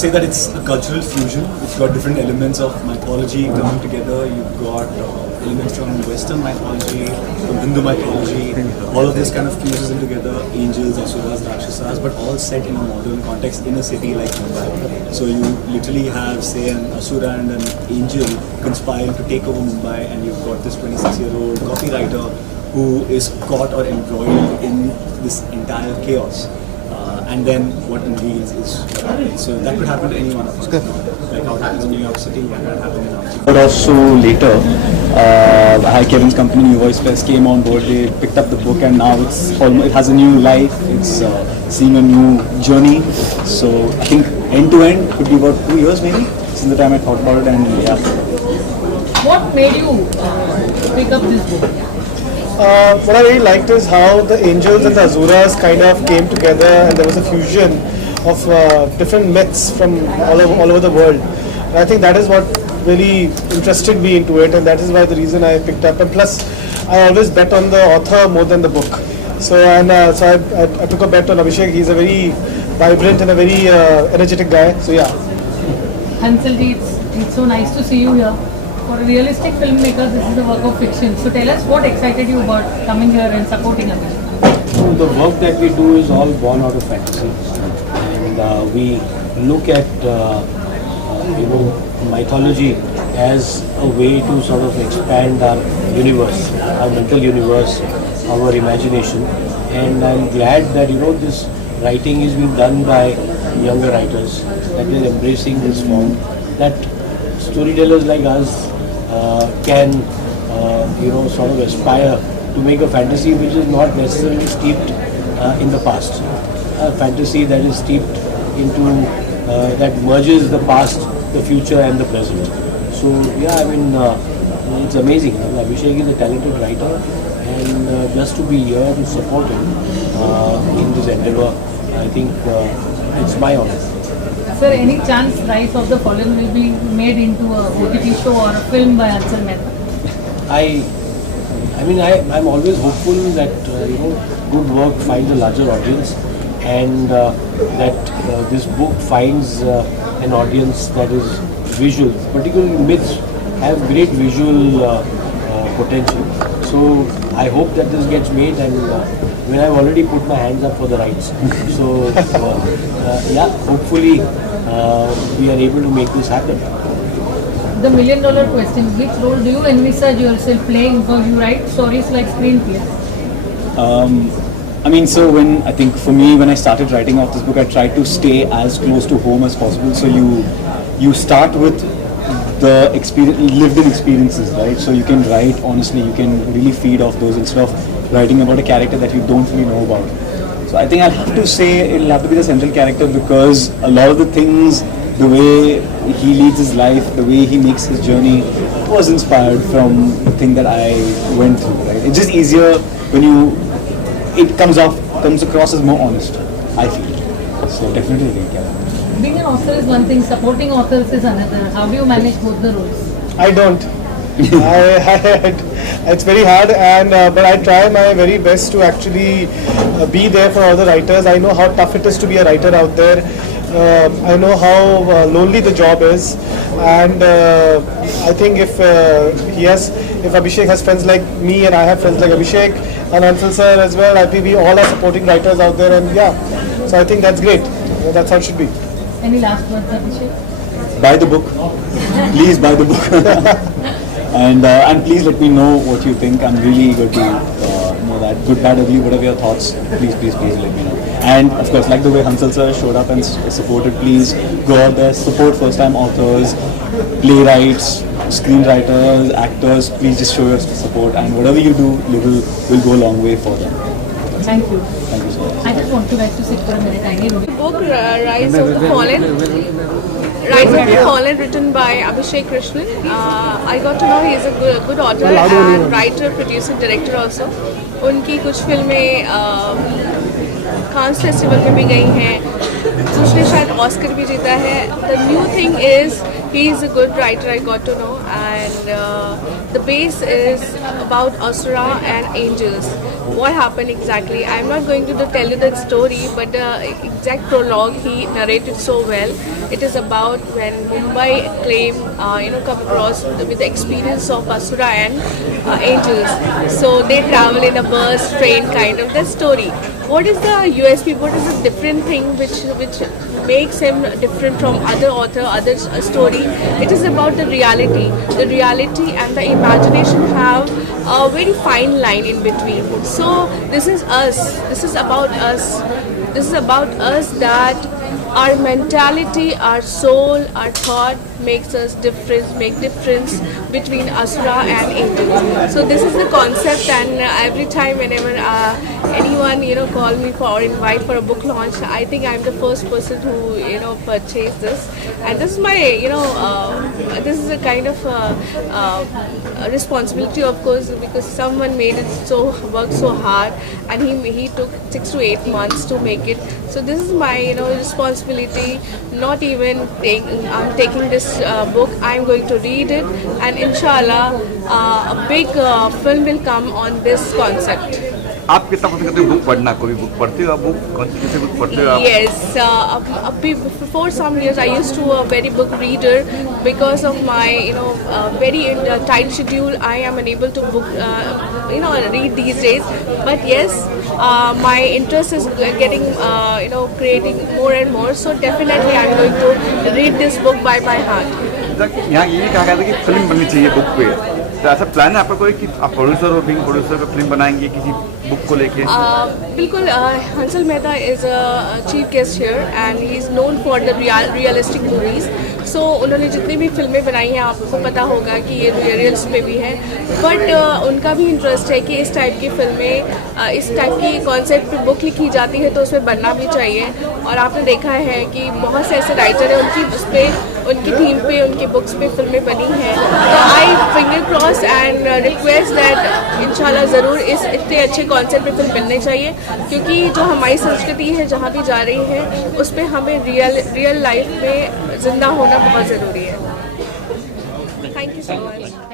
say that it's a cultural fusion. It's got different elements of mythology coming together. You've got elements from Western mythology, from Hindu mythology. All of this kind of fuses in together. Angels, asuras, rakshasas, but all set in a modern context in a city like Mumbai. So you literally have, say, an asura and an angel conspiring to take over Mumbai, and you've got this 26-year-old copywriter who is caught or embroiled in this entire chaos. And then what unveils is so that could happen to any one of us. Like how it happens in New York City, and that happened in Amsterdam. But also later, Kevin's company NuVoice Press came on board. They picked up the book, and now it has a new life. It's seeing a new journey. So I think end to end could be about 2 years maybe since the time I thought about it. And yeah. What made you pick up this book? What I really liked is how the angels and the asuras kind of came together, and there was a fusion of different myths from all over the world. And I think that is what really interested me into it, and that is why the reason I picked up. And plus, I always bet on the author more than the book. So I took a bet on Abhishek. He's a very vibrant and a very energetic guy. So yeah. Hansal, it's so nice to see you here. For a realistic filmmaker, this is a work of fiction. So tell us what excited you about coming here and supporting Abhishek. The work that we do is all born out of fantasy, and we look at mythology as a way to sort of expand our universe, our mental universe, our imagination. And I'm glad that this writing is being done by younger writers, that they're embracing this form, that storytellers like us can sort of aspire to make a fantasy which is not necessarily steeped in the past, a fantasy that is steeped into that merges the past, the future and the present. So yeah, I mean it's amazing. Abhishek is a talented writer, and just to be here to support him in this endeavor, I think it's my honor. Sir, any chance Rise of the Fallen will be made into a OTT show or a film by Hansal Mehta? I'm always hopeful that good work finds a larger audience, and that this book finds an audience that is visual. Particularly myths have great visual potential. So I hope that this gets made, and I've already put my hands up for the rights. So yeah, hopefully we are able to make this happen. The $1 million question, which role do you envisage yourself playing, because you write stories like screenplays? So when I started writing off this book, I tried to stay as close to home as possible. So you start with the lived-in experiences, right? So you can write honestly, you can really feed off those instead of writing about a character that you don't really know about. So I think I'll have to say it'll have to be the central character, because a lot of the things, the way he leads his life, the way he makes his journey was inspired from the thing that I went through, right? It's just easier when it comes across as more honest, I feel. So definitely the character. Being an author is one thing, supporting authors is another. How do you manage both the roles? I don't. It's very hard, but I try my very best to actually be there for other writers. I know how tough it is to be a writer out there. I know how lonely the job is, and I think if Abhishek has friends like me and I have friends like Abhishek and Hansal sir as well, I think we all are supporting writers out there, and yeah, so I think that's great. That's how it should be. Any last words, Abhishek? Buy the book. Please buy the book. And please let me know what you think. I'm really eager to know that. Good, bad, ugly, whatever your thoughts, please let me know. And of course, like the way Hansal sir showed up and supported, please go out there, support first-time authors, playwrights, screenwriters, actors. Please just show your support, and whatever you do, will go a long way for them. Thank you. Thank you so much. I just want you guys to sit for a minute. I need Book Rise of the Fallen, written by Abhishek Krishnan. I got to know he is a good author and writer, producer, director also. उनकी कुछ फिल्में कांस festival में भी गई हैं, उसने शायद Oscar भी जीता है. The new thing is he is a good writer, I got to know, and the base is about Asura and angels. What happened exactly? I'm not going to tell you the story, but the exact prologue he narrated so well. It is about when Mumbai claim, come across with the experience of Asura and angels. So they travel in a bus, train kind of the story. What is the USP? What is the different thing which makes him different from other story? It is about the reality. The reality and the imagination have a very fine line in between. So this is us. This is about us. This is about us, that our mentality, our soul, our thought make difference between Asura and angel. So this is the concept, and every time whenever anyone call me for or invite for a book launch, I think I'm the first person who purchase this, and this is my this is a kind of a responsibility, of course, because someone made it worked so hard, and he took 6 to 8 months to make it. So this is my responsibility. Not even I'm taking this book. I'm going to read it, and inshallah a big film will come on this concept. आप कितना पसंद करते हो book पढ़ना? कोई book पढ़ते हो आप? बुक कौन सी बुक पढ़ते हो आप? Yes, before some years I used to a very book reader. Because of my very tight schedule, I am unable to book read these days. But yes, my interest is getting creating more and more. So definitely I'm going to read this book by my heart. यहाँ ये भी कहा गया था कि film बननी चाहिए book पे, तो ऐसा प्लान है आपका कोई कि आप प्रोड्यूसर हो, बिंग प्रोड्यूसर पे फिल्म बनाएंगे किसी बुक को लेके? बिल्कुल. Hansal Mehta is a chief guest here and he is known for the realistic movies. So उन्होंने जितनी भी फिल्में बनाई हैं आपको पता होगा कि ये रियल्स पे भी है, बट उनका भी इंटरेस्ट है कि इस टाइप की फिल्में, इस टाइप की कॉन्सेप्ट पे बुक लिखी जाती है तो उसमें बनना भी चाहिए. और आपने देखा है कि बहुत से ऐसे राइटर हैं उनकी उस पर, उनकी थीम पे, उनकी बुक्स पे फिल्में बनी हैं. तो I finger cross and request that इंशाल्लाह ज़रूर इस इतने अच्छे कॉन्सेप्ट पे फिल्म बनने चाहिए, क्योंकि जो हमारी संस्कृति है जहाँ भी जा रही है उस पर हमें रियल लाइफ में ज़िंदा होना बहुत ज़रूरी है. Thank you so much.